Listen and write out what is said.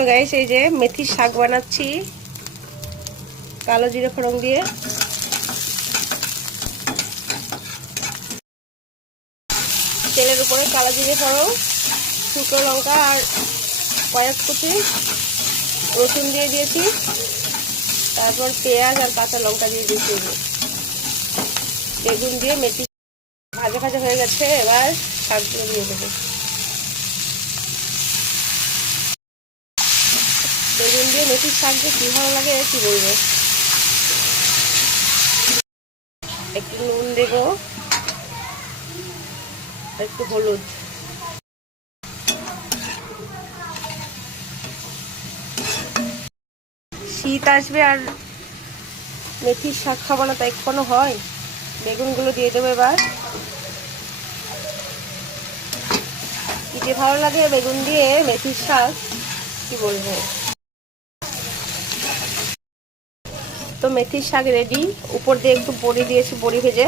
তো গাইস এই যে মেথির শাক বানাচ্ছি কালো জিরে ফোড়ন দিয়ে। তেলের উপরে কালো জিরে ফোড়ন, শুকনো লঙ্কা আর কয়েক কুচি রসুন দিয়ে দিয়েছি। তারপর পেঁয়াজ আর কাঁচা লঙ্কা দিয়ে দিয়েছি। বেগুন দিয়ে মেথি ভাজা ভাজা হয়ে গেছে, এবার শাকগুলো দিয়ে দেবো। বেগুন দিয়ে মেথির শাক যে কি ভালো লাগে কি বলবো। একটু নুন দেবো, একটু হলুদ। শীত আসবে আর মেথির শাক খাবো না, তাই কোনো হয়। বেগুনগুলো দিয়ে দেবো এবার। কি যে ভালো লাগে বেগুন দিয়ে মেথির শাক, কি বলবো। তো মেথির শাক রেডি। উপর দিয়ে একটু বড়ি দিয়েছি, বড়ি ভেজে।